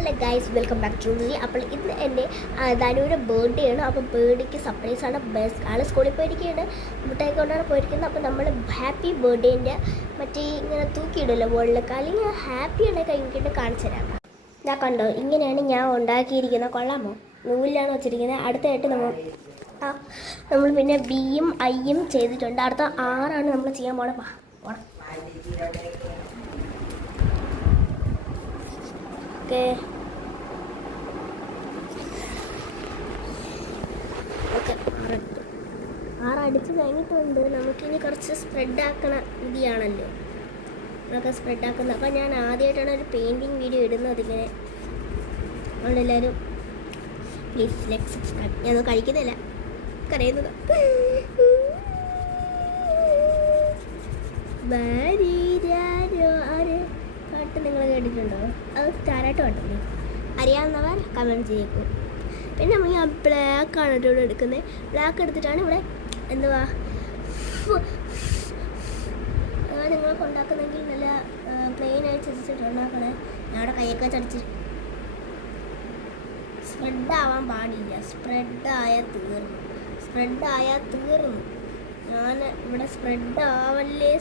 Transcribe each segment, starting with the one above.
Hello guys, welcome back to Ruli. അപ്പോൾ ഇന്ന് എൻ്റെ ധനുവിൻ്റെ ബർത്ത്ഡേ ആണ്. അപ്പോൾ ബർത്ത്ഡേക്ക് സർപ്രൈസാണ്. ആൾ സ്കൂളിൽ പോയിരിക്കുകയാണ്, മുട്ടായി കൊണ്ടാണ് പോയിരിക്കുന്നത്. അപ്പോൾ നമ്മൾ ഹാപ്പി ബർത്ത്ഡേൻ്റെ മറ്റേ ഇങ്ങനെ തൂക്കിയിടുമല്ലോ മുകളിലൊക്കെ, അല്ലെങ്കിൽ ഹാപ്പി ഉണ്ടായി കഴിഞ്ഞിട്ട് കാണിച്ചു തരാം. ഇതാ കണ്ടോ, ഇങ്ങനെയാണ് ഞാൻ ഉണ്ടാക്കിയിരിക്കുന്നത്. കൊള്ളാമോ? നൂലിലാണ് വെച്ചിരിക്കുന്നത്. അടുത്തായിട്ട് നമ്മൾ പിന്നെ ബിയും ഐയും ചെയ്തിട്ടുണ്ട്. അടുത്ത ആറാണ് നമ്മൾ ചെയ്യാൻ പോണേ. ഓക്കെ, ആറടിച്ച് കഴിഞ്ഞിട്ടുണ്ട്. നമുക്കിനി കുറച്ച് സ്പ്രെഡ് ആക്കണ രീതിയാണല്ലോ നമ്മളൊക്കെ സ്പ്രെഡ് ആക്കുന്നത്. അപ്പം ഞാൻ ആദ്യമായിട്ടാണ് ഒരു പെയിൻറ്റിങ് വീഡിയോ ഇടുന്നത്. ഇങ്ങനെ നമ്മളെല്ലാവരും പ്ലീസ് ലൈക്ക് സബ്സ്ക്രൈബ്. ഞാനൊന്നും കഴിക്കുന്നില്ല, കരയുന്നത്. പാട്ട് നിങ്ങൾ കേട്ടിട്ടുണ്ടോ? അത് താരാട്ട് പാട്ടല്ലേ? അറിയാവുന്നവർ കമൻറ്റ് ചെയ്യൂ. പിന്നെ നമ്മൾ ആ ബ്ലാക്കാണ് ഇവിടെ എടുക്കുന്നത്. ബ്ലാക്ക് എടുത്തിട്ടാണ് ഇവിടെ എന്തുവാ നിങ്ങൾക്ക് ഉണ്ടാക്കുന്നെങ്കിൽ നല്ല പ്ലെയിൻ ആയി ചതിച്ചിട്ട് ഉണ്ടാക്കണേ. ഞങ്ങളുടെ കൈയൊക്കെ ചടിച്ച് സ്പ്രെഡാവാൻ പാടില്ല. സ്പ്രെഡായാൽ തീർന്നു. ഞാൻ ഇവിടെ സ്പ്രെഡാവല്ലേ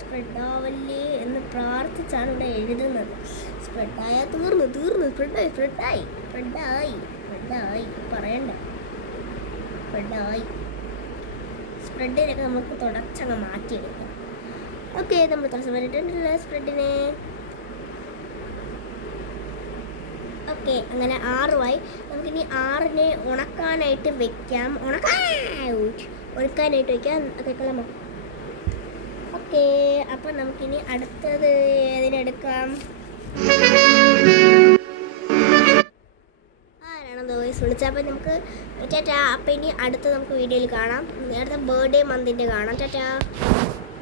എന്ന് പ്രാർത്ഥിച്ചാണ് ഇവിടെ എഴുതുന്നത്. സ്പ്രെഡായാൽ തീർന്നു. സ്പ്രെഡായി പറയണ്ട. സ്പ്രെഡായി. സ്പ്രെഡിനൊക്കെ നമുക്ക് തുടച്ചങ്ങ് മാറ്റിയെടുക്കാം. ഓക്കെ, നമ്മൾ കുറച്ച് വരട്ടുണ്ടല്ലോ സ്പ്രെഡിനെ. ഓക്കെ, അങ്ങനെ 6 നമുക്കിനി 6 ഉണക്കാനായിട്ട് വെക്കാം. ഉണക്കാനായിട്ട് വെക്കാം. കേൾക്കാമോ? ഓക്കെ, അപ്പം നമുക്കിനി അടുത്തത് ഏതിനെടുക്കാം? ആരാണെന്ന് വോയിസ് വിളിച്ചത്. അപ്പം നമുക്ക് ടാറ്റാ. അപ്പം ഇനി അടുത്ത നമുക്ക് വീഡിയോയിൽ കാണാം. അടുത്ത ബർത്ത്ഡേ മന്തിൻ്റെ കാണാം. ടാറ്റാ.